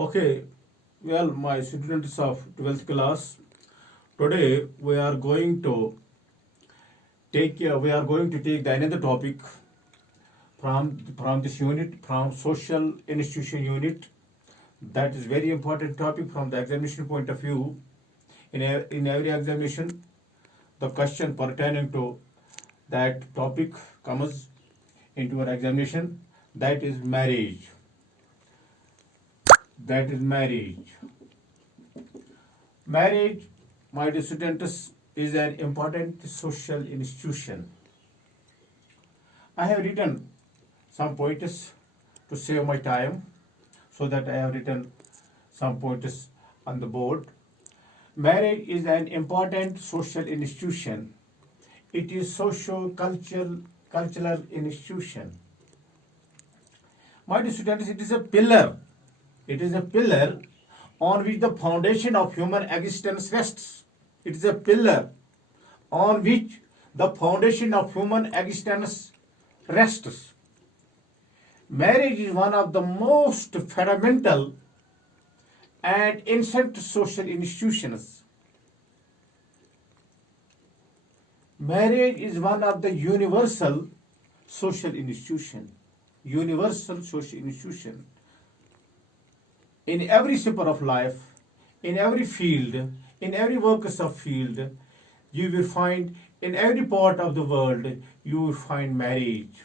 Okay, well, my students of 12th class, today we are going to take the another topic from this unit, from social institution unit. That is very important topic from the examination point of view. In every examination, the question pertaining to that topic comes into our examination. That is marriage. That is marriage. Marriage, my dear students, is an important social institution. I have written some pointers to save my time, so that I have written some pointers on the board. Marriage is an important social institution. It is cultural institution. My dear students, it is a pillar. It is a pillar on which the foundation of human existence rests. It is a pillar on which the foundation of human existence rests. Marriage is one of the most fundamental and ancient social institutions. Marriage is one of the universal social institution. Universal social institution. In every sphere of life, in every field, in every works of field, you will find, in every part of the world, you will find marriage.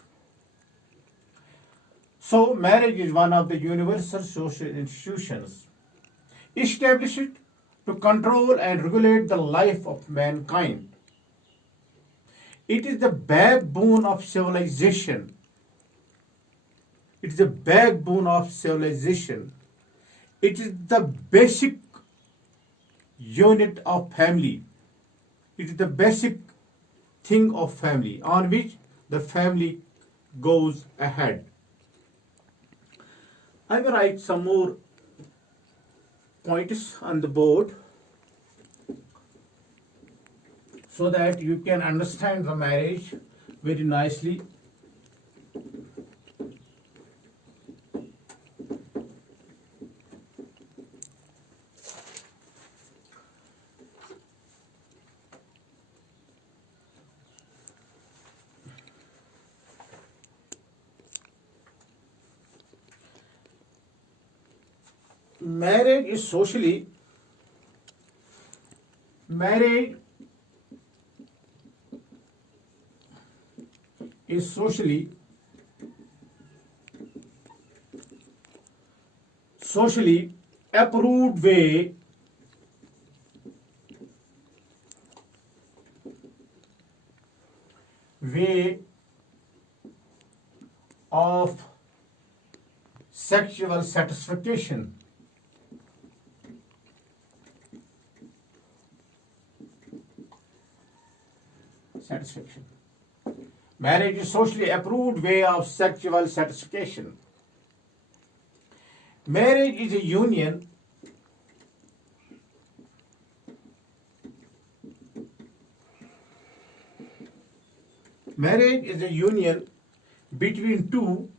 So, marriage is one of the universal social institutions established to control and regulate the life of mankind. It is the backbone of civilization. It is the backbone of civilization. It is the basic unit of family. It is the basic thing of family on which the family goes ahead. I will write some more points on the board so that you can understand the marriage very nicely. Marriage is socially marriage is socially approved way of sexual satisfaction. Marriage is socially approved way of sexual satisfaction. Marriage is a union between two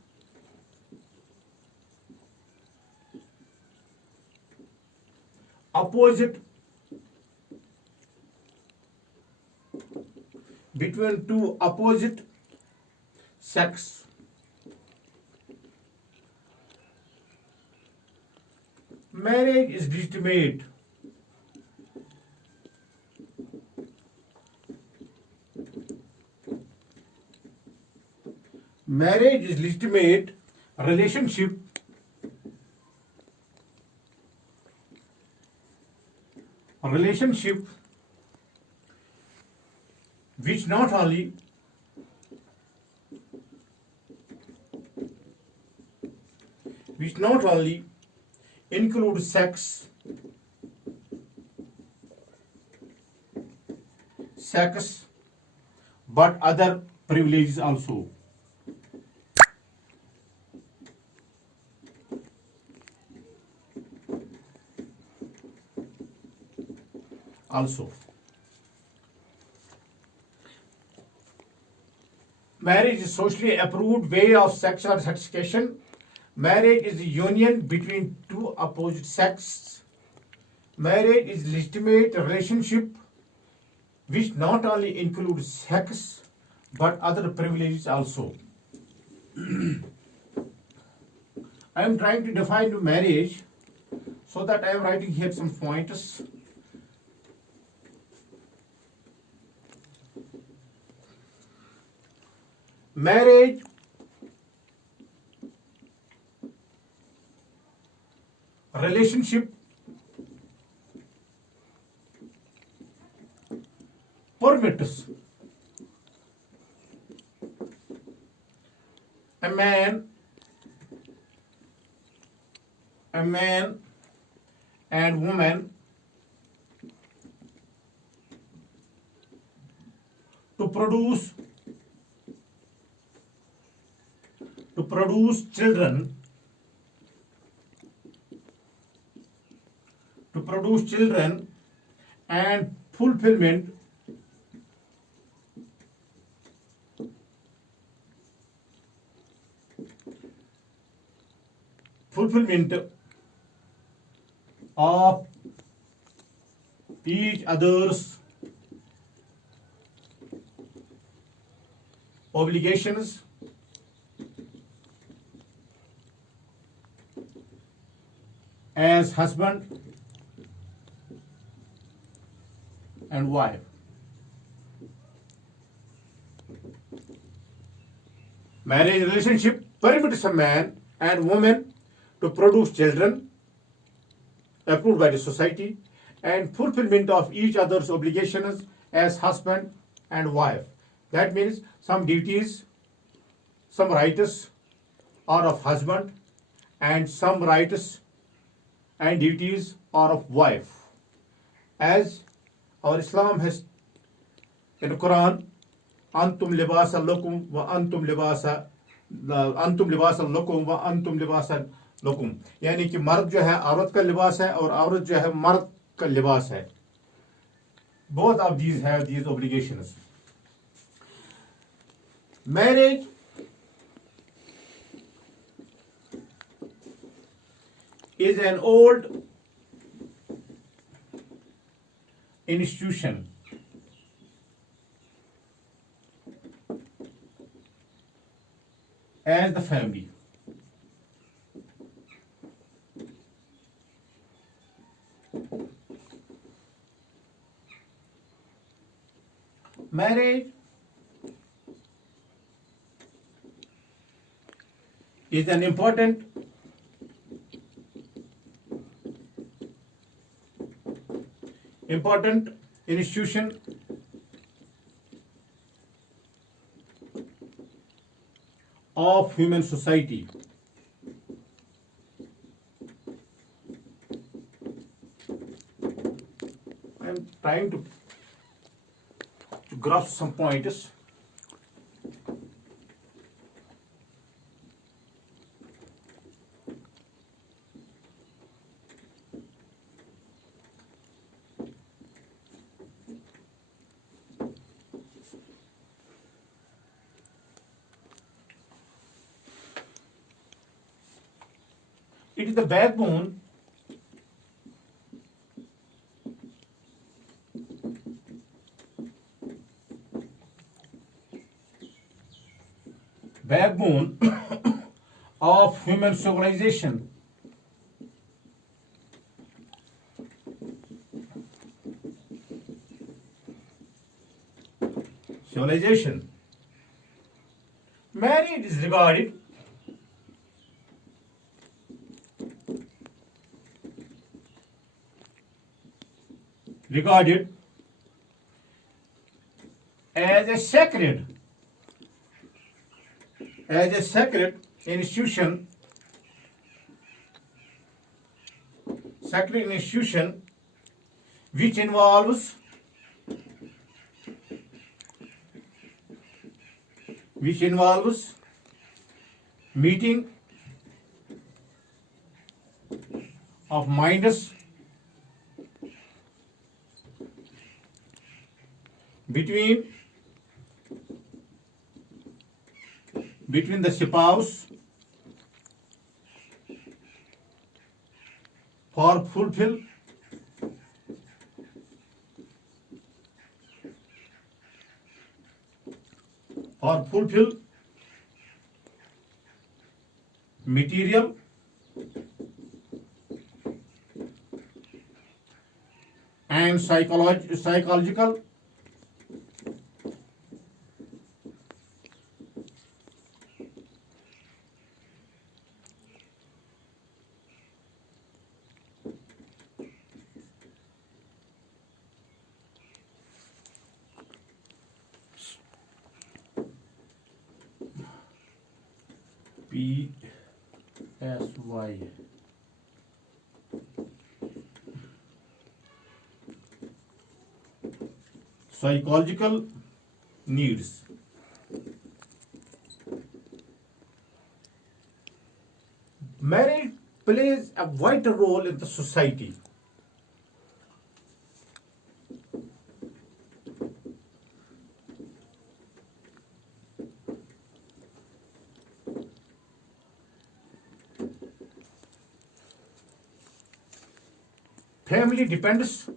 opposite sex. Marriage is legitimate. Marriage is legitimate relationship which not only includes sex but other privileges also. Marriage is socially approved way of sexual satisfaction. Marriage is a union between two opposite sex. Marriage is legitimate relationship which not only includes sex but other privileges also. I am trying to define marriage, so that I am writing here some pointers. Marriage relationship permits a man and woman to produce children, and fulfillment of each other's obligations as husband and wife. Marriage relationship permits a man and woman to produce children approved by the society and fulfillment of each other's obligations as husband and wife. That means some duties, some rights are of husband, and some rights and duties are of wife. As our Islam has in the Quran, antum libasa lakum wa antum libasa lakum wa antum libasa lakum, यानी कि मर्द जो है औरत का लिबास है और औरत जो है मर्द का लिबास है. Both of these have these obligations. Marriage is an old institution. As the family. Marriage is an important institution of human society. I am trying to grasp some pointers. It is the backbone of human civilization. Marriage is regarded as a sacred institution which involves meeting of minds between the spouse for fulfill material and psychological PSY psychological needs. Marriage plays a vital role in the society. Family depends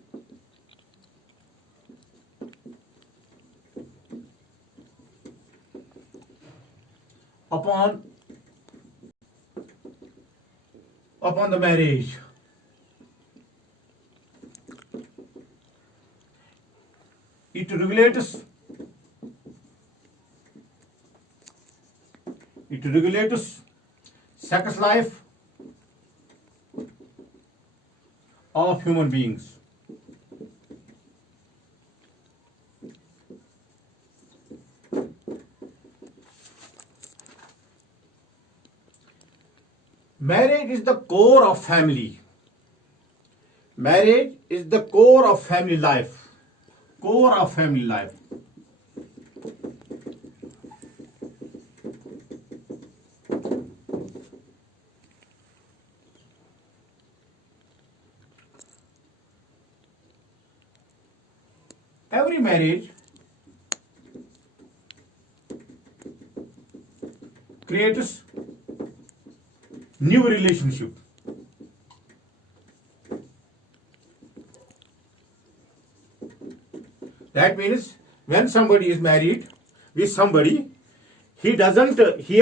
upon the marriage. It regulates sex life of human beings. Marriage is the core of family. Marriage is the core of family life. Core of family life. Every marriage creates new relationship. That means when somebody is married with somebody, he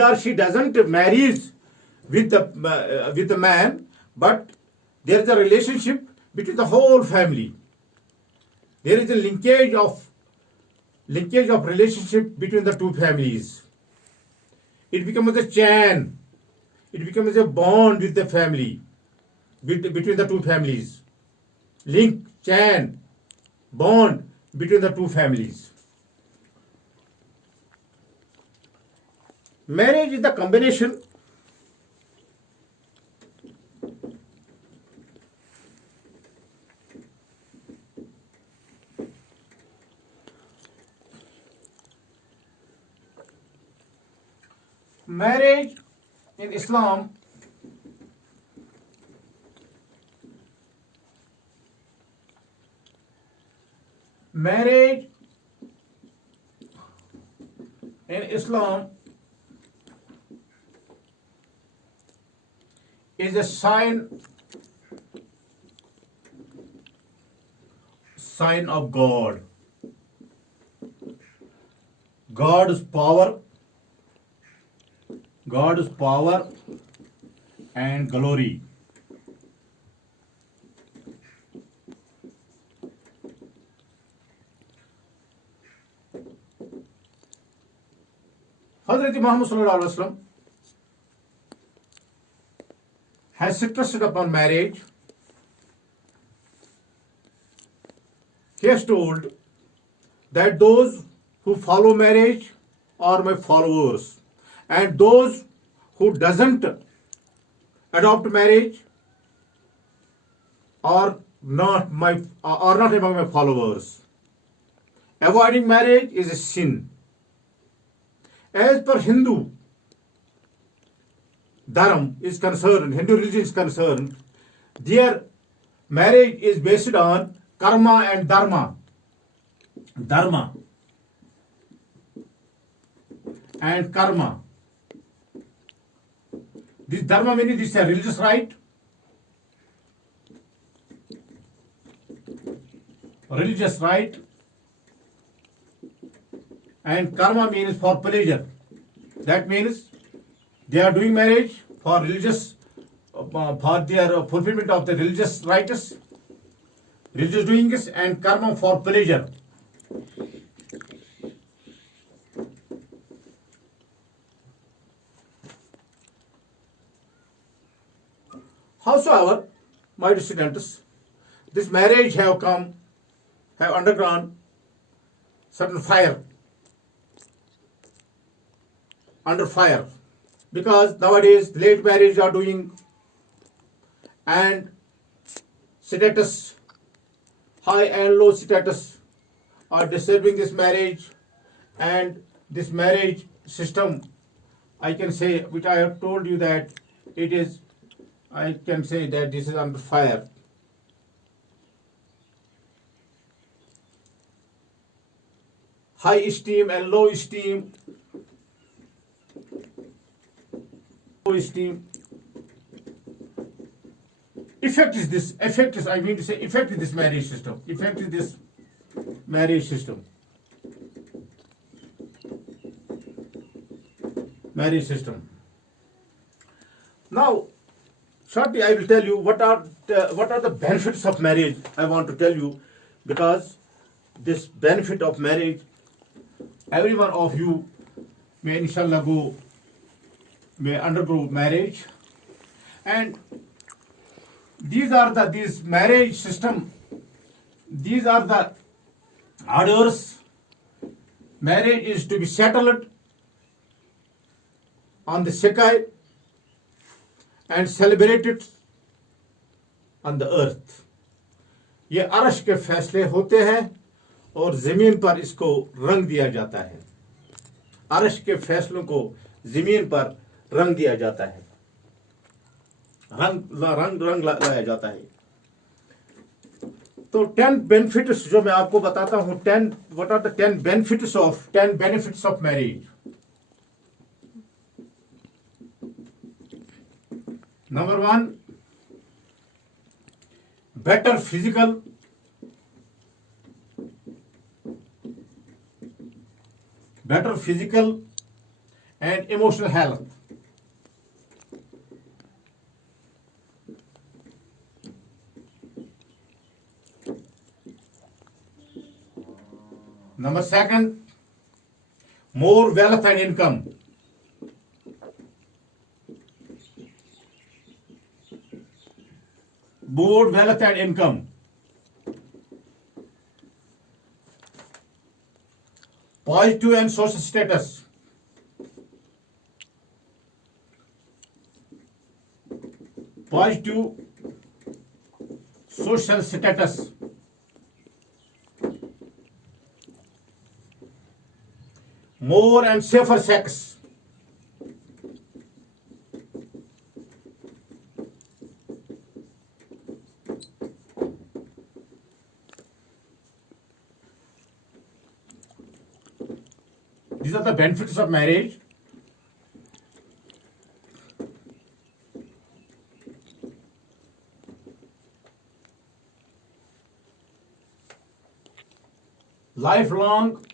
or she doesn't marries with the man, but there is a relationship between the whole family. There is a linkage of relationship between the two families. It becomes a chain. It becomes a bond with the family, between the two families. Link, chain, bond between the two families. Marriage is the combination marriage in Islam is a sign of God. God's power and glory. Hazrat Muhammad sallallahu alaihi wasallam has stressed upon marriage. He has told that those who follow marriage are my followers, and those who doesn't adopt marriage are not among my followers. Avoiding marriage is a sin. As per Hindu Dharma is concerned, Hindu religion is concerned, their marriage is based on karma and dharma. Dharma and karma. This dharma meaning this is a religious right, religious right, and karma means for pleasure. That means they are doing marriage for religious, for their fulfillment of the religious rights, religious doings, and karma for pleasure. Howsoever, my dear students, this marriage have undergone certain fire, under fire, because nowadays late marriage are doing, and status, high and low status are disturbing this marriage, and this marriage system, I can say, which I have told you that it is, I can say that this is under fire. High esteem and low esteem, effect is this marriage system, marriage system. Now, shortly I will tell you what are the benefits of marriage. I want to tell you, because this benefit of marriage, every one of you may inshallah may undergo marriage, and these marriage system, these are the orders. Marriage is to be settled on the sky and celebrated on the earth. ये अर्श के फैसले होते हैं और जमीन पर इसको रंग दिया जाता है. अर्श के फैसलों को जमीन पर रंग दिया जाता है, रंग लाया जाता है. तो 10 बेनिफिट्स जो मैं आपको बताता हूं, 10 what are the 10 benefits of marriage. Number 1, better physical and emotional health. Number 2, more wealth and income. More wealth and income. Positive and social status. Positive social status. More and safer sex. These are the benefits of marriage. Lifelong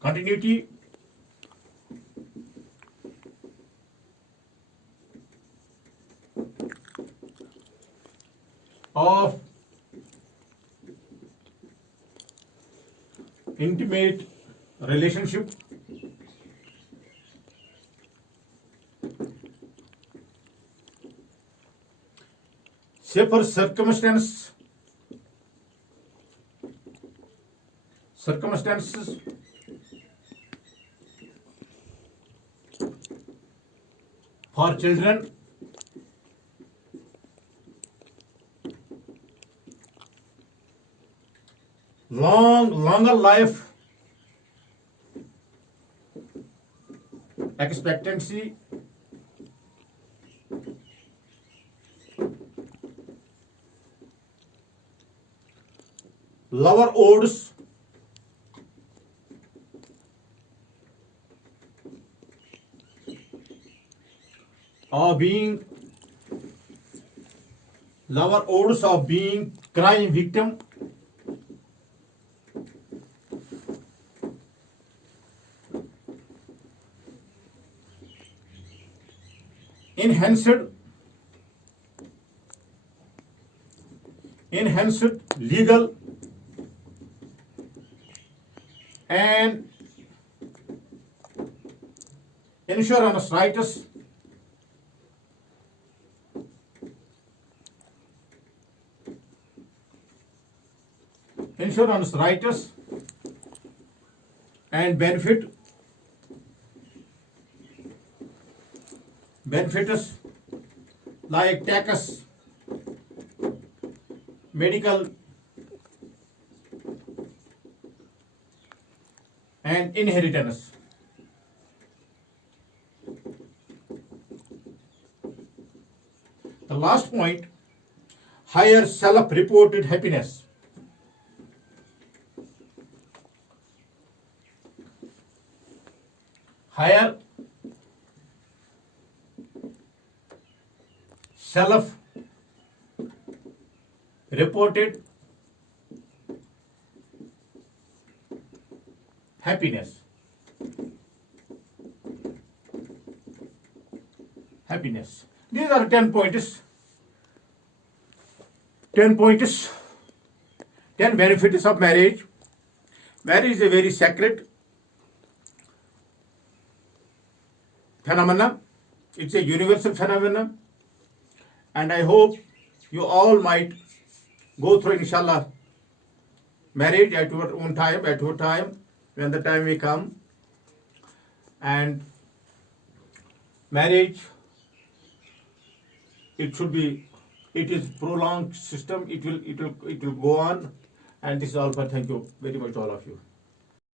continuity, of intimate relationship, safer circumstances, for children, longer life expectancy, lower odds, of being lower odds of being crime victim, enhanced legal and insurance rights, and benefits like tax, medical, and inheritance. The last point, higher self-reported happiness. Higher self-reported happiness. These are 10 points. 10 points. 10 benefits of marriage. Marriage is a very sacred phenomenon. It's a universal phenomenon. And I hope you all might go through, inshallah, marriage at your own time, when the time may come. And marriage, it is prolonged system. It will go on. And this is all. But thank you very much to all of you.